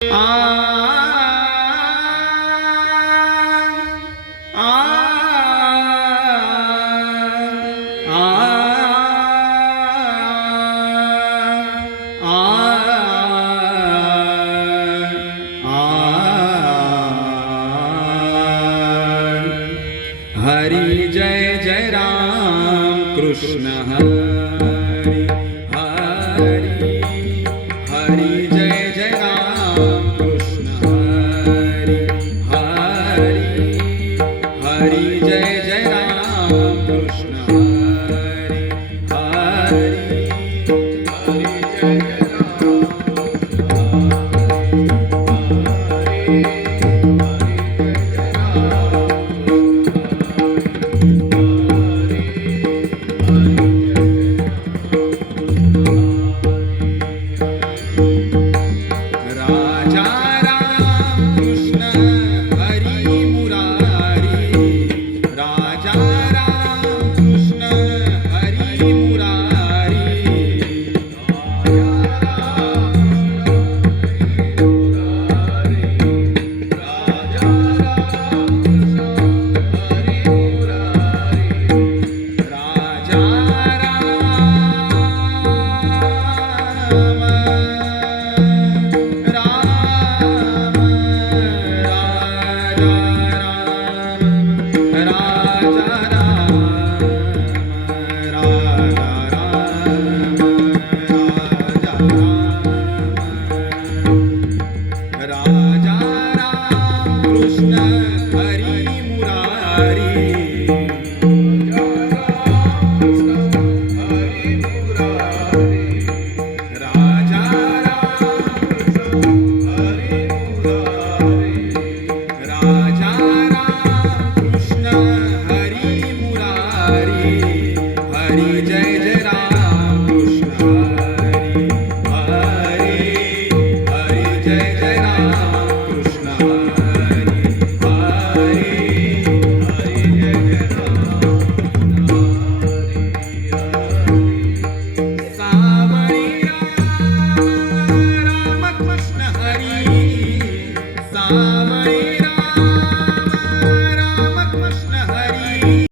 आ आ Hari जय जय Ram Krishna Hari Hari Hari जय जय Ram Krishna Hari Hari Hari जय जय Ram Krishna Hari Hari Hari जय जय Hari जय